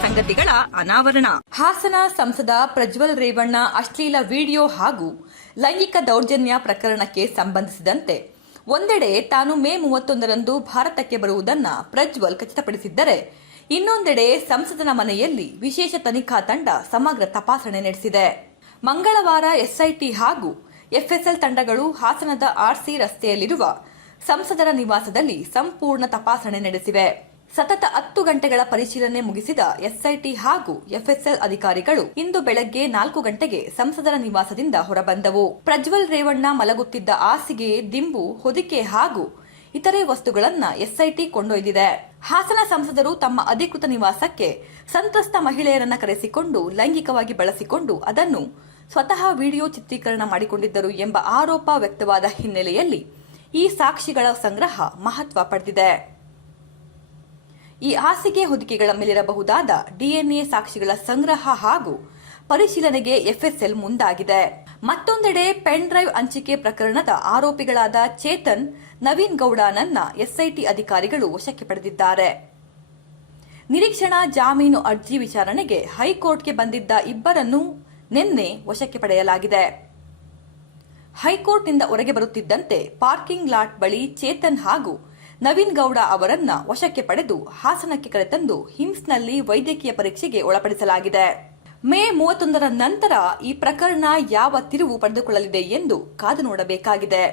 ಅನಾವರಣ. ಹಾಸನ ಸಂಸದ ಪ್ರಜ್ವಲ್ ರೇವಣ್ಣ ಅಶ್ಲೀಲ ವಿಡಿಯೋ ಹಾಗೂ ಲೈಂಗಿಕ ದೌರ್ಜನ್ಯ ಪ್ರಕರಣಕ್ಕೆ ಸಂಬಂಧಿಸಿದಂತೆ ಒಂದೆಡೆ ತಾನು ಮೇ ಮೂವತ್ತೊಂದರಂದು ಭಾರತಕ್ಕೆ ಬರುವುದನ್ನ ಪ್ರಜ್ವಲ್ ಖಚಿತಪಡಿಸಿದ್ದರೆ, ಇನ್ನೊಂದೆಡೆ ಸಂಸದನ ಮನೆಯಲ್ಲಿ ವಿಶೇಷ ತನಿಖಾ ತಂಡ ಸಮಗ್ರ ತಪಾಸಣೆ ನಡೆಸಿದೆ. ಮಂಗಳವಾರ ಎಸ್ಐಟಿ ಹಾಗೂ ಎಫ್ಎಸ್ಎಲ್ ತಂಡಗಳು ಹಾಸನದ ಆರ್ಸಿ ರಸ್ತೆಯಲ್ಲಿರುವ ಸಂಸದರ ನಿವಾಸದಲ್ಲಿ ಸಂಪೂರ್ಣ ತಪಾಸಣೆ ನಡೆಸಿವೆ. ಸತತ ಹತ್ತು ಗಂಟೆಗಳ ಪರಿಶೀಲನೆ ಮುಗಿಸಿದ ಎಸ್ಐಟಿ ಹಾಗೂ ಎಫ್ಎಸ್ಎಲ್ ಅಧಿಕಾರಿಗಳು ಇಂದು ಬೆಳಗ್ಗೆ ನಾಲ್ಕು ಗಂಟೆಗೆ ಸಂಸದರ ನಿವಾಸದಿಂದ ಹೊರಬಂದವು. ಪ್ರಜ್ವಲ್ ರೇವಣ್ಣ ಮಲಗುತ್ತಿದ್ದ ಹಾಸಿಗೆ, ದಿಂಬು, ಹೊದಿಕೆ ಹಾಗೂ ಇತರೆ ವಸ್ತುಗಳನ್ನ ಎಸ್ಐಟಿ ಕೊಂಡೊಯ್ದಿದೆ. ಹಾಸನ ಸಂಸದರು ತಮ್ಮ ಅಧಿಕೃತ ನಿವಾಸಕ್ಕೆ ಸಂತ್ರಸ್ತ ಮಹಿಳೆಯರನ್ನ ಕರೆಸಿಕೊಂಡು ಲೈಂಗಿಕವಾಗಿ ಬಳಸಿಕೊಂಡು ಅದನ್ನು ಸ್ವತಃ ವಿಡಿಯೋ ಚಿತ್ರೀಕರಣ ಮಾಡಿಕೊಂಡಿದ್ದರು ಎಂಬ ಆರೋಪ ವ್ಯಕ್ತವಾದ ಹಿನ್ನೆಲೆಯಲ್ಲಿ ಈ ಸಾಕ್ಷಿಗಳ ಸಂಗ್ರಹ ಮಹತ್ವ ಪಡೆದಿದೆ. ಈ ಹಾಸಿಗೆ ಹೊದಿಕೆಗಳ ಮೇಲಿರಬಹುದಾದ ಡಿಎನ್ಎ ಸಾಕ್ಷಿಗಳ ಸಂಗ್ರಹ ಹಾಗೂ ಪರಿಶೀಲನೆಗೆ ಎಫ್ಎಸ್ಎಲ್ ಮುಂದಾಗಿದೆ. ಮತ್ತೊಂದೆಡೆ ಪೆನ್ ಡ್ರೈವ್ ಹಂಚಿಕೆ ಪ್ರಕರಣದ ಆರೋಪಿಗಳಾದ ಚೇತನ್, ನವೀನ್ ಗೌಡನನ್ನ ಎಸ್ಐಟಿ ಅಧಿಕಾರಿಗಳು ವಶಕ್ಕೆ ಪಡೆದಿದ್ದಾರೆ. ನಿರೀಕ್ಷಣಾ ಜಾಮೀನು ಅರ್ಜಿ ವಿಚಾರಣೆಗೆ ಹೈಕೋರ್ಟ್ಗೆ ಬಂದಿದ್ದ ಇಬ್ಬರನ್ನು ನಿನ್ನೆ ವಶಕ್ಕೆ ಪಡೆಯಲಾಗಿದೆ. ಹೈಕೋರ್ಟ್ನಿಂದ ಹೊರಗೆ ಬರುತ್ತಿದ್ದಂತೆ ಪಾರ್ಕಿಂಗ್ ಲಾಟ್ ಬಳಿ ಚೇತನ್ ಹಾಗೂ ನವೀನ್ ಗೌಡ ಅವರನ್ನ ವಶಕ್ಕೆ ಪಡೆದು ಹಾಸನಕ್ಕೆ ಕರೆತಂದು ಹಿಮ್ಸ್ನಲ್ಲಿ ವೈದ್ಯಕೀಯ ಪರೀಕ್ಷೆಗೆ ಒಳಪಡಿಸಲಾಗಿದೆ. ಮೇ ಮೂವತ್ತೊಂದರ ನಂತರ ಈ ಪ್ರಕರಣ ಯಾವ ತಿರುವು ಪಡೆದುಕೊಳ್ಳಲಿದೆ ಎಂದು ಕಾದು ನೋಡಬೇಕಾಗಿದೆ.